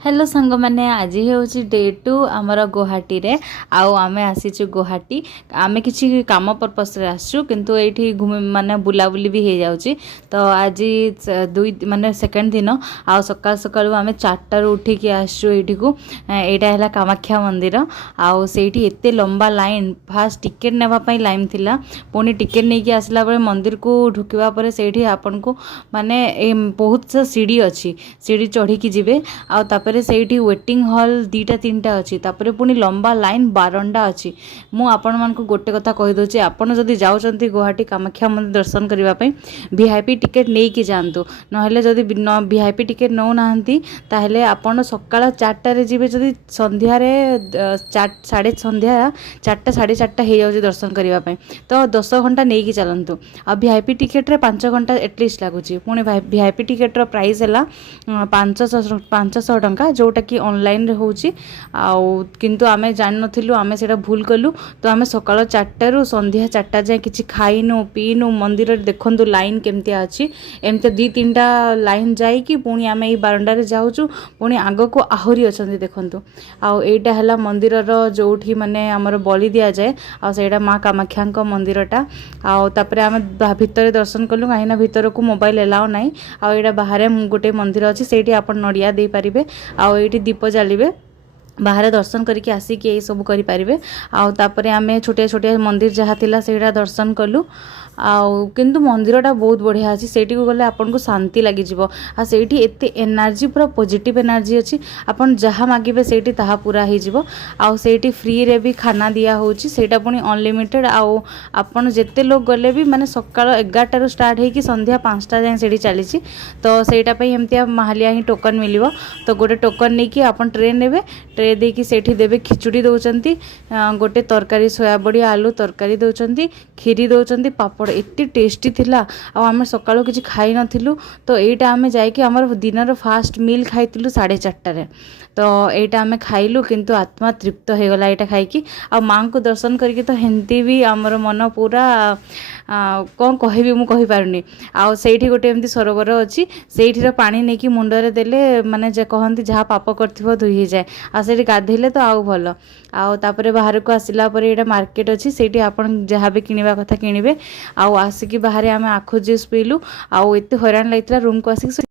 Hello सांग मैंने आज हूँ डे 2 आमर गुवाहाटी रे आउ आमे आसीचु गुवाहाटी आमे किछि काम पर्पस रे आसछु किंतु एठी घुम माने बुलाबुली भी हो जाउची। तो आज दुई माने सेकंड दिन आउ सकाल सकाल आमे 4टा उठी के आसछु एठी को एटा हैला कामाख्या मंदिर आउ सेठी एते लंबा लाइन फास्ट टिकेट नेबा पई लाइन थिला पुनी टिकेट नै के आसला बळे मंदिर को ढुकिबा परे सेठी आपन को माने बहुत सा सीढ़ी अछि सीढ़ी चढ़ी की जिवे आउ तापरे सेठी वेटिंग हॉल 2टा 3टा अच्छी तापरे पुनी लंबा लाइन 12टा अच्छी। मु आपण मान को गोटे कथा कहि दोचे आपण जदि जाउचंती गुवाहाटी कामाख्या मंदिर दर्शन करबा पई वीआईपी टिकेट नै कि जानतु नहले जदि वीआईपी टिकेट नौ नाहंती ताहले आपण सकाळ 4टा रे जिवे जदि संध्या रे 4 साढ़े संध्या 4टा 4:30 हे जाउची दर्शन करबा पई तो 10 घंटा नै कि चलंतु आ वीआईपी टिकेट रे 5 घंटा एटलीस्ट लागुची। पुनी वीआईपी टिकेट रो प्राइस हैला 500 टंका जोटा कि ऑनलाइन रे होची आउ किंतु आमे जान नथिलु आमे सेटा भूल कलु तो आमे सकाळ 4टा रु संध्या 4टा जाय किछि खाइनु पीनु मंदिर रे देखंतु लाइन केमती अछि एमते 2-3टा लाइन जाई कि पुनी आमे ई बारंडा रे जाउचु पुनी आगो को आहुरी अछंती देखंतु आउ एटा हला मंदिर रो जोठी माने हमर बलि दिया जाय आ सेटा मां कामाख्याଙ୍କ मंदिरटा आउ तापरे आमे भितर दर्शन कलु काहिना भितर को मोबाइल एलाउ नाही आउ एटा बाहरे गोटे मंदिर अछि सेठी आपण नडिया दे पारिबे आउ एठी दीप जालिबे बाहर दर्शन करके आसिक ये सब करि पारिबे आउ तापरे आमे छोटे छोटे मंदिर जहा थिला सेटा दर्शन कलु आउ किंतु मंदिरटा बहुत बढ़िया अछि सेठी को गले आपन को शांति लागि जिवो आ सेठी एते एनर्जी पूरा पॉजिटिव एनर्जी अछि आपन जहा मागिबे सेठी ताहा पूरा हे जिवो आउ सेठी फ्री रे भी खाना दिया होची सेटा पुनी अनलिमिटेड आउ आपन जेते लोग गले भी माने सकाळ 11टा रो स्टार्ट हे कि संध्या 5टा जाय सेठी चलीची तो सेटा पई हमतिया माहलिया ही टोकन मिलिवो तो गोटे टोकन नै कि आपन ट्रेन नेबे ट्रे दे कि सेठी देबे खिचुड़ी दउचंती गोटे तरकारी सोयाबड़ी आलू तरकारी दउचंती खीरी दउचंती पापड़ एते टेस्टी थिला आ आमे सकाळो किछि खाइ नथिलु तो एटा आमे जाय कि हमर दिनर फास्ट मील खाइतिलु 4:30 रे तो एटा आमे खाइलु किंतु आत्मा तृप्त हे गला एटा खाइ कि आ मां को दर्शन करके तो हेंती भी हमर मन पूरा कोन कहबी मु कहि पारुनी आ सेठी गोटे एमती सरोवर अछि सेठीर पानी नै कि मुंडरे देले माने जे कहंती जहा पाप करथिबो धुई हे जाय आ सेठी गाधेले तो आउ भलो आउ तापरे बाहर को आसिला परे एटा मार्केट अछि सेठी आपण जहा भी किनिबा कथा किनिबे आउ आसिकी बाहर आमे आखु जूस पीलु आउ एते हैरान लागितला रूम को आसिक